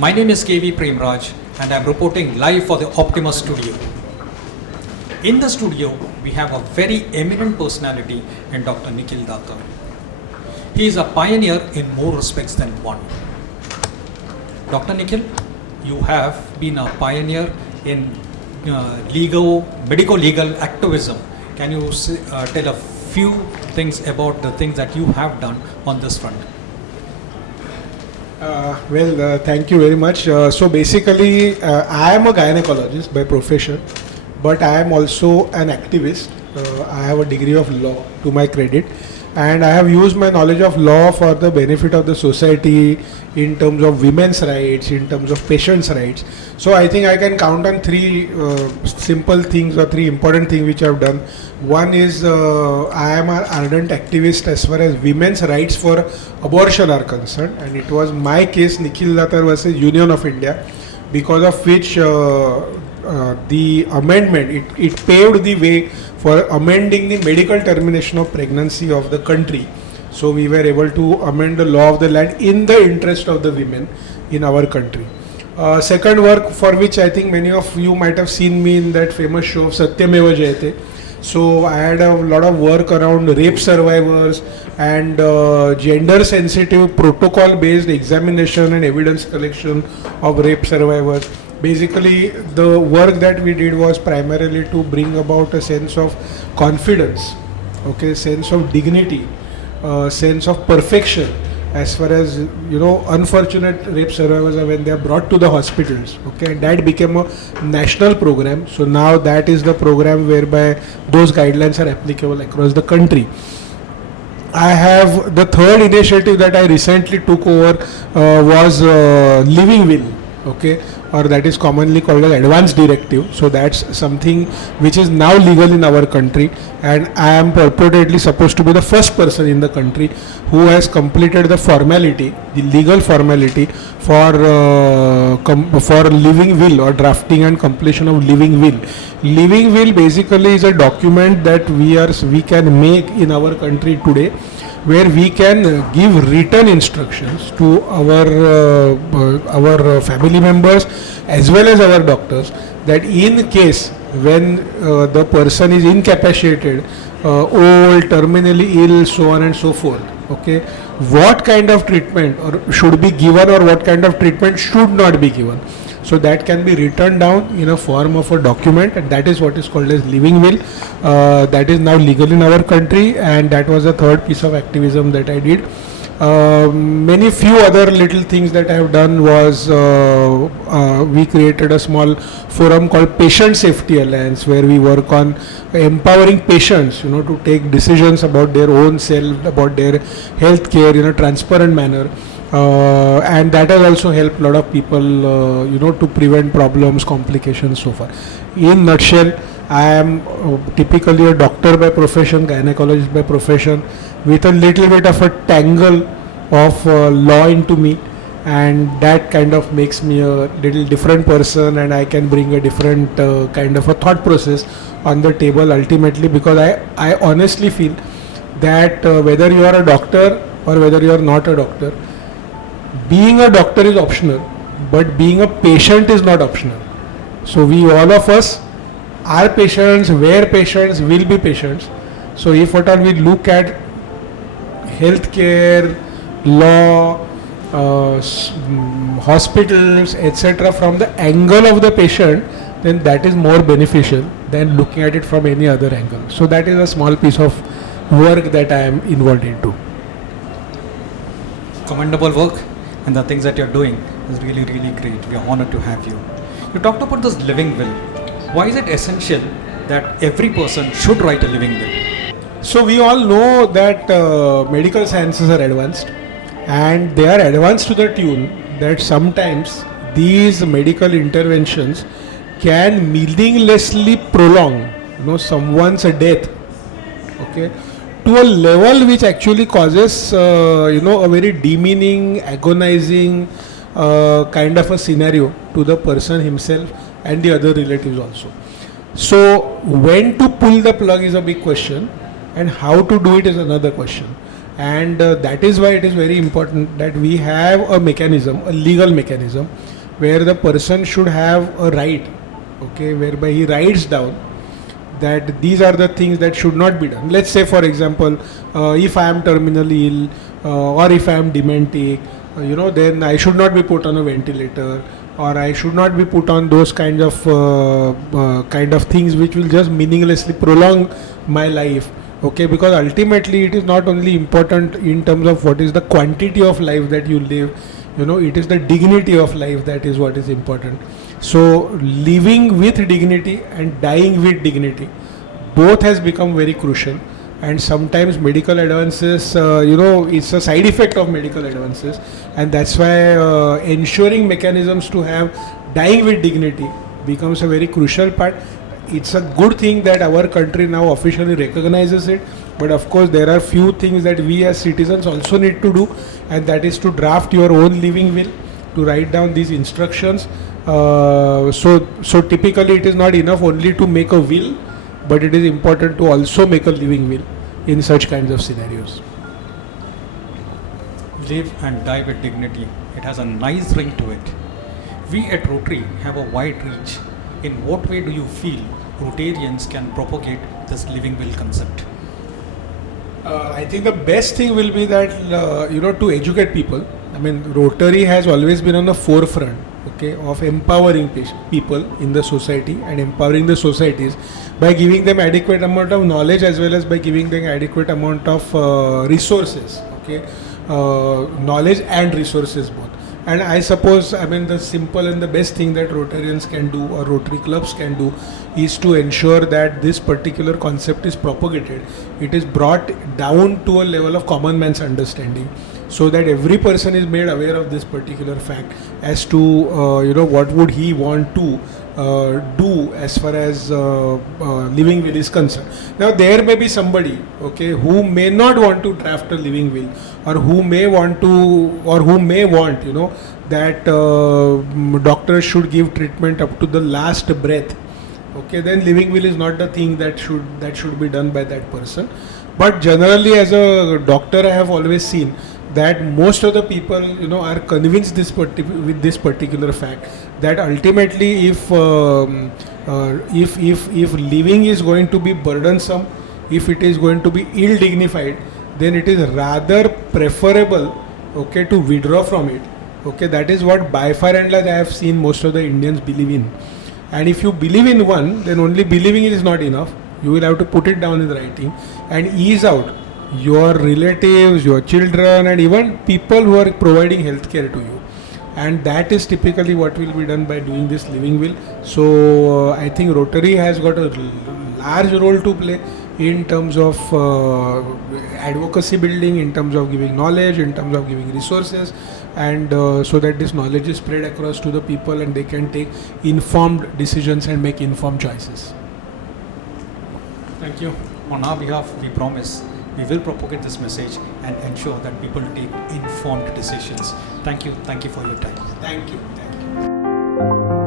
My name is KV Premraj and I'm reporting live for the Optimus studio. In the studio, we have a very eminent personality in Dr. Nikhil Datar. He is a pioneer in more respects than one. Dr. Nikhil, you have been a pioneer in medico-legal activism. Can you tell a few things about the things that you have done on this front? Thank you very much. So basically, I am a gynecologist by profession, but I am also an activist. I have a degree of law to my credit, and I have used my knowledge of law for the benefit of the society in terms of women's rights, in terms of patients' rights. So I think I can count on three simple things or three important things which I have done. One is I am an ardent activist as far as women's rights for abortion are concerned, and it was my case, Nikhil Datar versus Union of India, because of which the amendment, it paved the way for amending the medical termination of pregnancy of the country. So we were able to amend the law of the land in the interest of the women in our country. Second work for which I think many of you might have seen me in that famous show of Satyameva Jayate. So I had a lot of work around rape survivors and gender sensitive protocol based examination and evidence collection of rape survivors. Basically, the work that we did was primarily to bring about a sense of confidence, okay, sense of dignity, sense of perfection as far as unfortunate rape survivors are when they are brought to the hospitals, okay, and that became a national program. So now that is the program whereby those guidelines are applicable across the country. I have the third initiative that I recently took over was Living Will, okay, or that is commonly called as advance directive. So that's something which is now legal in our country, and I am purportedly supposed to be the first person in the country who has completed the formality, the legal formality for living will or drafting and completion of living will. Living will basically is a document that we can make in our country today, where we can give written instructions to our family members as well as our doctors, that in case when the person is incapacitated, old, terminally ill, so on and so forth, okay, what kind of treatment or should be given or what kind of treatment should not be given. So that can be written down in a form of a document, and that is what is called as living will. That is now legal in our country, and that was the third piece of activism that I did. Many few other little things that I have done was we created a small forum called Patient Safety Alliance, where we work on empowering patients, to take decisions about their own self, about their health care in a transparent manner. And that has also helped a lot of people, to prevent problems, complications, so far. In nutshell, I am typically a doctor by profession, gynecologist by profession, with a little bit of a tangle of law into me, and that kind of makes me a little different person, and I can bring a different kind of a thought process on the table ultimately, because I honestly feel that whether you are a doctor or whether you are not a doctor, being a doctor is optional, but being a patient is not optional. So we, all of us, are patients, were patients, will be patients. So if at all we look at healthcare, law, hospitals, etc. from the angle of the patient, then that is more beneficial than looking at it from any other angle. So that is a small piece of work that I am involved into. Commendable work, and the things that you're doing is really, really great. We are honored to have you. You talked about this living will. Why is it essential that every person should write a living will? So we all know that medical sciences are advanced, and they are advanced to the tune that sometimes these medical interventions can meaninglessly prolong someone's death, okay, to a level which actually causes a very demeaning, agonizing kind of a scenario to the person himself and the other relatives also. So when to pull the plug is a big question, and how to do it is another question. And that is why it is very important that we have a mechanism, a legal mechanism, where the person should have a right, okay, whereby he writes down that these are the things that should not be done. Let's say, for example, if I am terminally ill or if I am dementic, then I should not be put on a ventilator, or I should not be put on those kind of things which will just meaninglessly prolong my life. Okay, because ultimately it is not only important in terms of what is the quantity of life that you live, it is the dignity of life that is what is important. So living with dignity and dying with dignity, both has become very crucial. And sometimes medical advances, it's a side effect of medical advances, and that's why ensuring mechanisms to have dying with dignity becomes a very crucial part. It's a good thing that our country now officially recognizes it, but of course there are few things that we as citizens also need to do, and that is to draft your own living will, to write down these instructions. So typically it is not enough only to make a will, but it is important to also make a living will in such kinds of scenarios. Live and die with dignity. It has a nice ring to it. We at Rotary have a wide reach. In what way do you feel Rotarians can propagate this living will concept? I think the best thing will be that, to educate people. I mean, Rotary has always been on the forefront, okay, of empowering people in the society and empowering the societies by giving them adequate amount of knowledge as well as by giving them adequate amount of resources, okay, knowledge and resources both. And I suppose, the simple and the best thing that Rotarians can do or Rotary clubs can do is to ensure that this particular concept is propagated. It is brought down to a level of common man's understanding, so that every person is made aware of this particular fact as to, what would he want to do as far as living will is concerned. Now there may be somebody, okay, who may not want to draft a living will, or who may want that doctors should give treatment up to the last breath. Okay, then living will is not the thing that should be done by that person. But generally, as a doctor, I have always seen that most of the people, are convinced with this particular fact, that ultimately if living is going to be burdensome, if it is going to be ill dignified, then it is rather preferable, okay, to withdraw from it. Okay, that is what by far and large I have seen most of the Indians believe in. And if you believe in one, then only believing it is not enough. You will have to put it down in writing and ease out your relatives, your children, and even people who are providing healthcare to you. And that is typically what will be done by doing this living will. So I think Rotary has got a large role to play in terms of advocacy building, in terms of giving knowledge, in terms of giving resources, and so that this knowledge is spread across to the people and they can take informed decisions and make informed choices. Thank you. On our behalf, we promise we will propagate this message and ensure that people take informed decisions. Thank you for your time. Thank you.